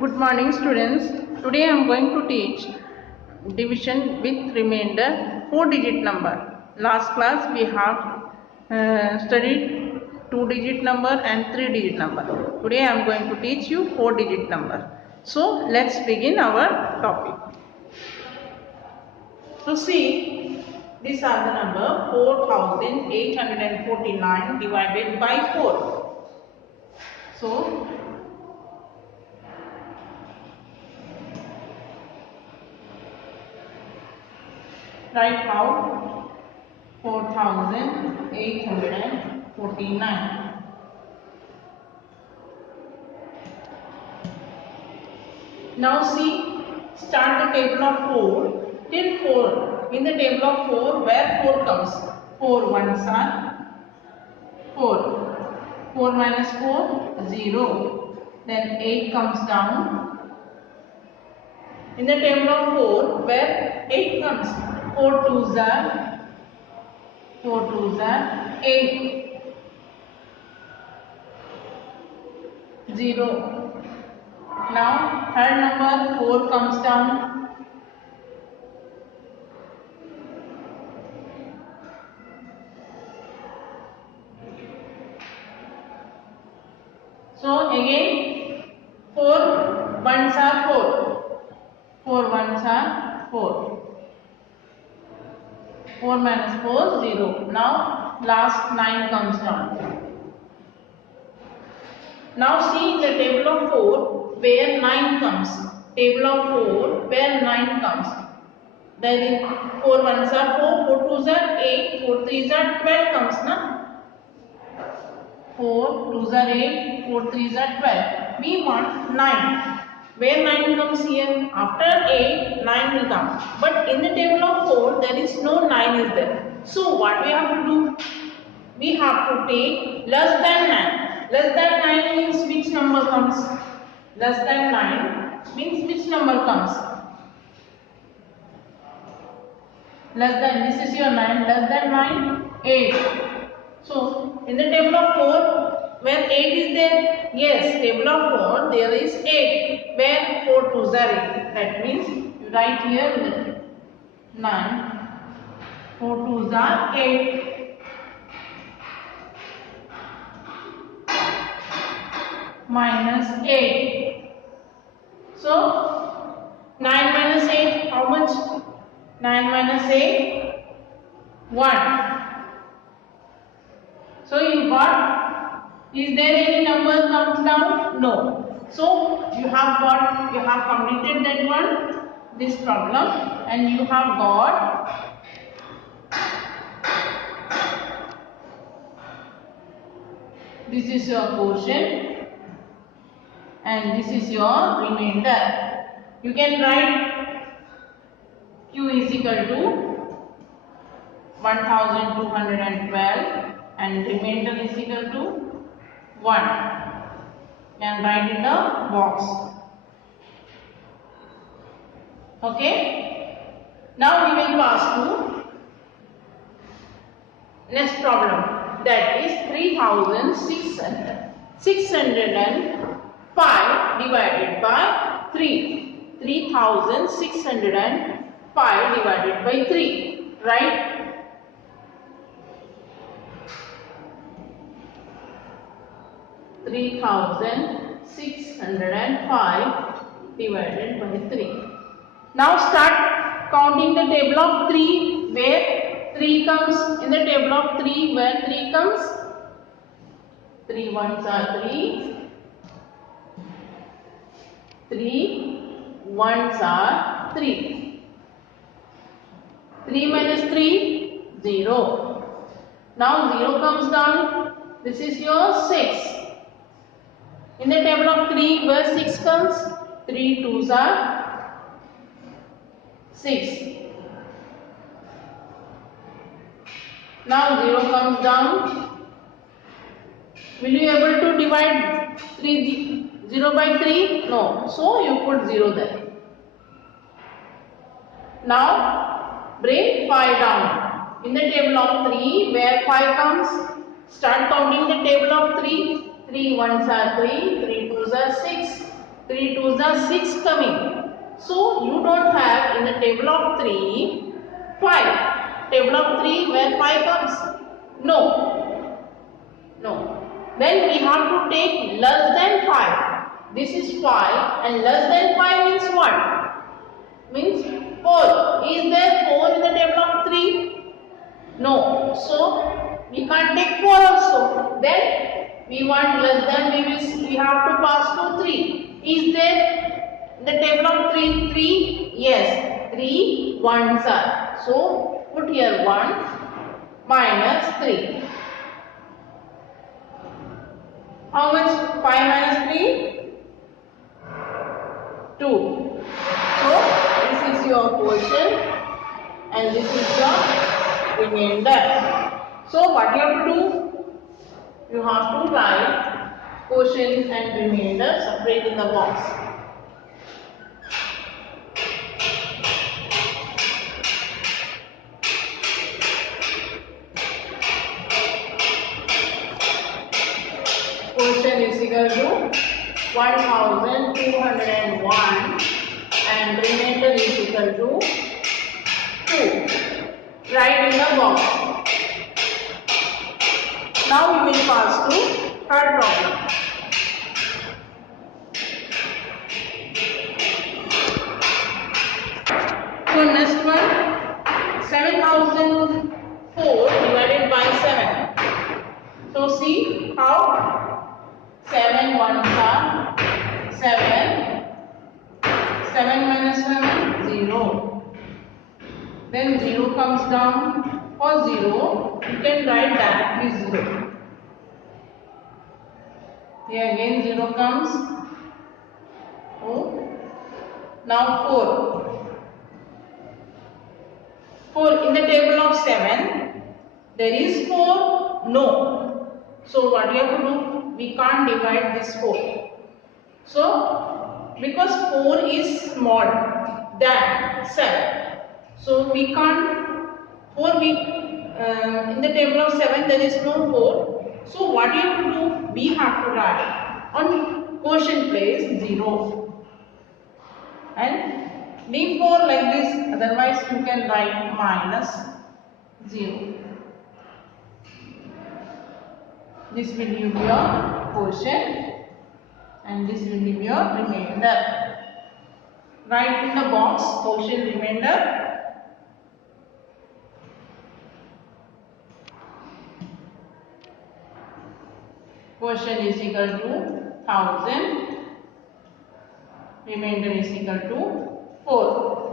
Good morning students. Today I am going to teach division with remainder 4-digit number. Last class we have studied 2-digit number and 3-digit number. Today I am going to teach you 4-digit number. So let's begin our topic. So see, these are the number 4849 divided by 4. So write out 4849. Now see, start the table of 4 till 4. In the table of 4, where 4 comes? 4 ones are 4. 4 minus 4, 0. Then 8 comes down. In the table of 4, where 8 comes? 4 twos are 8. 0. Now third number 4 comes down. So again 4 ones are 4. 4 ones are 4. 4 minus 4, 0. Now last 9 comes down. Now see in the table of 4 where 9 comes. Table of 4 where 9 comes. There is 4 ones are 4, 4 twos are 8, 4 threes are 12 comes na. 4 twos are 8, 4 threes are 12. We want 9. Where 9 comes here? After 8, 9 will come. But in the table of 4, there is no 9 is there. So what we have to do? We have to take less than 9. Less than 9 means which number comes? Less than 9 means which number comes? Less than, this is your 9. Less than 9, 8. So in the table of 4, where 8 is there? Yes, table of 4, there is 8. Where 4 twos are 8. That means you write here 9. 4 twos are 8. Minus 8. So 9 minus 8, how much? 9 minus 8, 1. So you got, is there any number comes down? No. So you have completed that one, this problem, and you have got this is your quotient and this is your remainder. You can write Q is equal to 1212 and remainder is equal to 1. And write in the box. Okay. Now we will pass to next problem, that is 3605 divided by 3. 3605 divided by 3. Right? Three 3605 divided by 3. Now start counting the table of 3 where 3 comes. In the table of 3 where 3 comes? 3 ones are 3. 3 ones are 3. 3 minus 3, 0. Now 0 comes down. This is your 6. In the table of 3 where 6 comes? 3 twos are 6. Now 0 comes down. Will you able to divide 0 by 3? No. So you put 0 there. Now bring 5 down. In the table of 3 where 5 comes? Start counting the table of 3. 3 ones are 3, 3 twos are 6. 3 twos are 6 coming. So you don't have in the table of 3 5. Table of 3 where 5 comes? No. No. Then we have to take less than 5. This is 5 and less than 5 means what? Means 4. Is there 4 in the table of 3? No. So we can't take 4 also. Then we want less than, we have to pass to 3. Is there in the table of 3 3? Yes. 3 ones are. So put here 1 minus 3. How much? 5 minus 3? 2. So this is your quotient and this is your remainder. So what you have to do? You have to write quotient and remainder separate in the box. Quotient is equal to 1201 and remainder is equal to 2. Write in the box. Now we will pass to third problem. So next one, 7004 divided by 7. So see how 7 ones are 7. 7 minus 7, 0. Then 0 comes down. For 0, you can write directly 0. Here again 0 comes. Oh. Now 4. 4 in the table of 7, there is 4? No. So what you have to do? We can't divide this 4. So because 4 is small than 7, so we can't. 4 in the table of 7 there is no 4. So what you have to do? We have to write on quotient place 0 and leave 4 like this. Otherwise you can write minus 0. This will give your quotient and this will give your remainder. Write in the box quotient remainder. Quotient is equal to 1000. Remainder is equal to 4.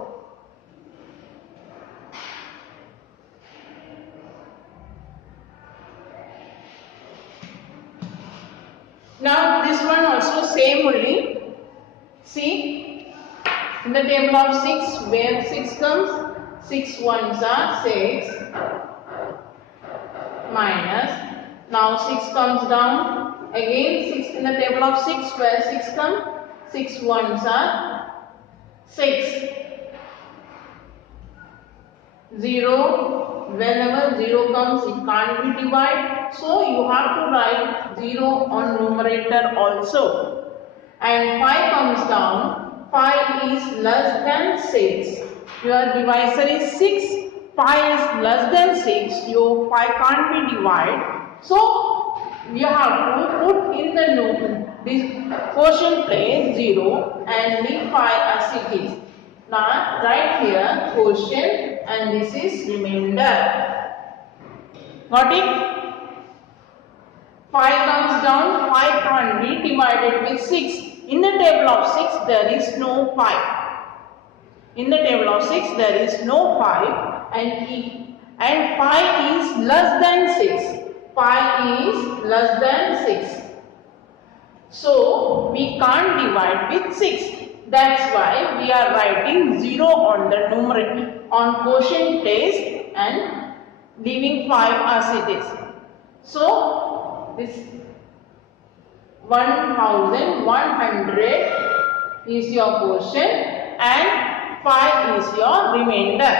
Now this one also same only. See in the table of 6 where 6 comes, 6 ones are 6 minus. Now 6 comes down. Again 6 in the table of 6 where 6 comes, 6 ones are 6. 0. Whenever 0 comes, it can't be divided. So you have to write 0 on numerator also. And 5 comes down. 5 is less than 6. Your divisor is 6. 5 is less than 6. Your 5 can't be divided. So you have to put in the this quotient place 0 and leave 5 as it is. Now write here quotient and this is remainder. Got it? 5 comes down, 5 can't be divided with 6. In the table of 6 there is no 5. In the table of 6 there is no 5 and 5 is less than 6. 5 is less than 6. So we can't divide with 6. That's why we are writing 0 on the numerator on quotient place and leaving 5 as it is. So this 1100 is your quotient and 5 is your remainder.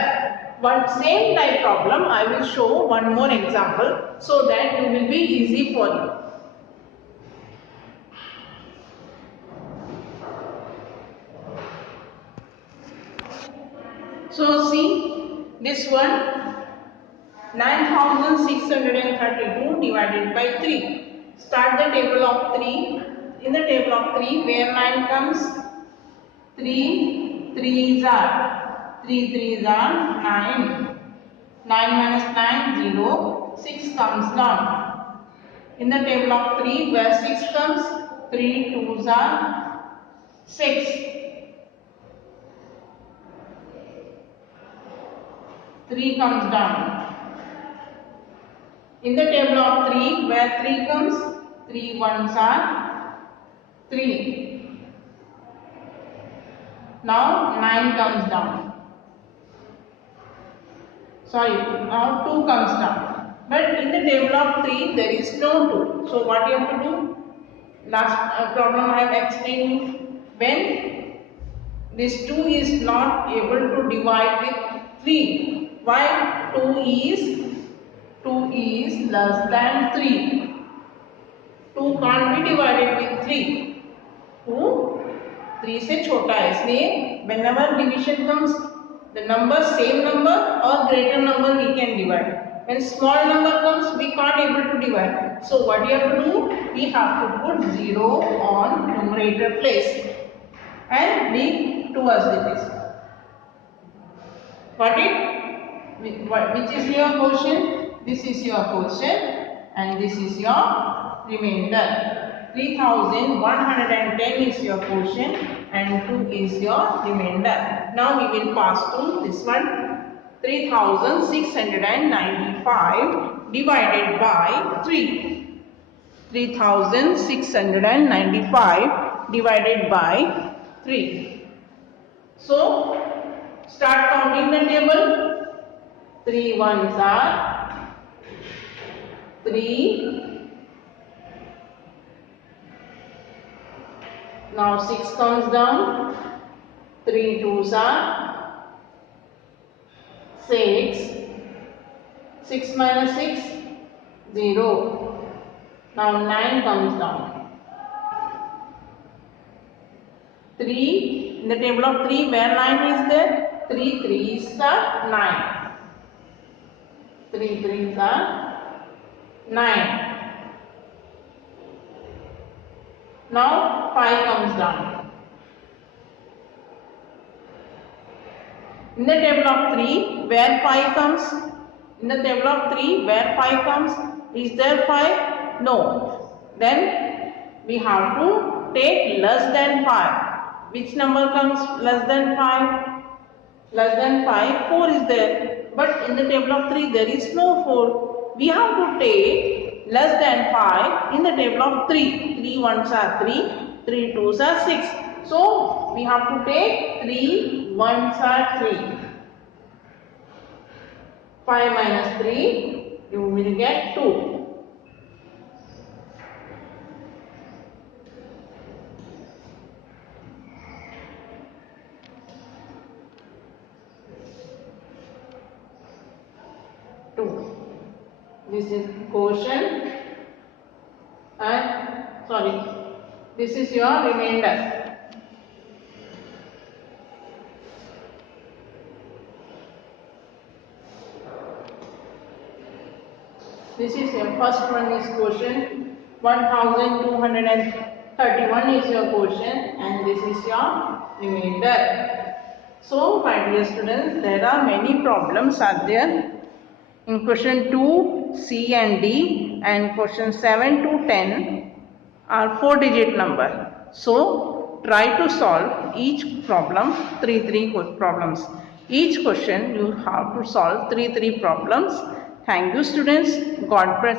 One same type problem I will show one more example so that it will be easy for you. So see this one, 9632 divided by 3. Start the table of 3. In the table of 3, where 9 comes, 3 3s are 9. 9 minus 9, 0. 6 comes down. In the table of 3, where 6 comes, 3 2s are 6. 3 comes down. In the table of 3, where 3 comes, 3 1s are 3. Now 9 comes down. Sorry, now 2 comes down. But in the table of 3, there is no 2. So what you have to do? Last problem I have explained. When this 2 is not able to divide with 3. Why? 2 is less than 3. 2 can't be divided with 3. 2 3 से छोटा है, इसलिए whenever division comes, the number, same number or greater number we can divide. When small number comes, we can't able to divide. So what you have to do? We have to put 0 on numerator place and leave 2 as it is. Got it? Which is your quotient? This is your quotient and this is your remainder. 3110 is your quotient and 2 is your remainder. Now we will pass to this one. 3695 divided by 3. 3695 divided by 3. So start counting the table. 3 1s are 3. Now 6 comes down. 3 2s are 6. 6 minus 6, 0. Now 9 comes down. 3 in the table of 3, where 9 is there? 3 3s are 9. 3 3s are 9. Now 5 comes down. In the table of 3, where 5 comes? In the table of 3, where 5 comes? Is there 5? No. Then we have to take less than 5. Which number comes less than 5? Less than 5, 4 is there. But in the table of 3, there is no 4. We have to take less than 5 in the table of 3. 3 1s are 3, 3 2s are 6. So we have to take 3 1s are 3. 5 minus 3, you will get 2. This is quotient and this is your remainder. This is your first one is quotient. 1231 is your quotient and this is your remainder. So my dear students, there are many problems are there. In question 2, C and D, and question 7 to 10 are 4-digit number. So try to solve each problem, 3 problems. Each question you have to solve 3 problems. Thank you students. God bless.